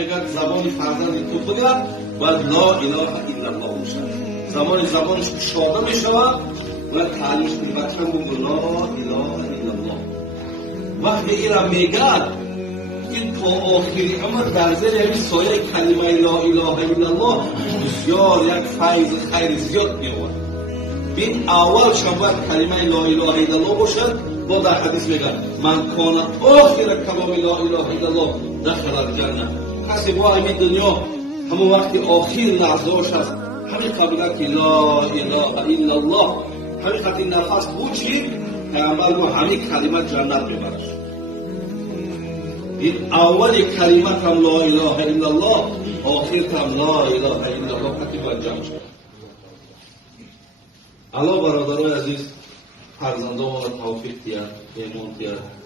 اگر زبان فرزند تو بگن باید لا اله الا الله باشد. زبانش گشاده می شود و تعلیمش کنی بچه هم بگو لا اله الا الله. وقتی این را میگد این تا آخری عمر در زیر همین سایه کلمه لا اله الا الله بسیار یک فیض خیر زیاد می‌آورد. این اول شما باید کلمه لا اله الا الله باشد. با در حدیث میگن من کان آخر کلام لا اله الا الله دخل الجنه. کسی با این دنیا همون وقتی آخر لحظه‌اش هست همین قبیله که لا اله الا الله همین خطی نفس بوچی پیامبر گفت همین کلمه جنت میبرش. این اول کلمه هم لا اله الا الله آخر هم لا اله الا الله خطی باید جمع شد. الله برادرای عزیز فرزندان ما را توفیق دید، ایمان دید.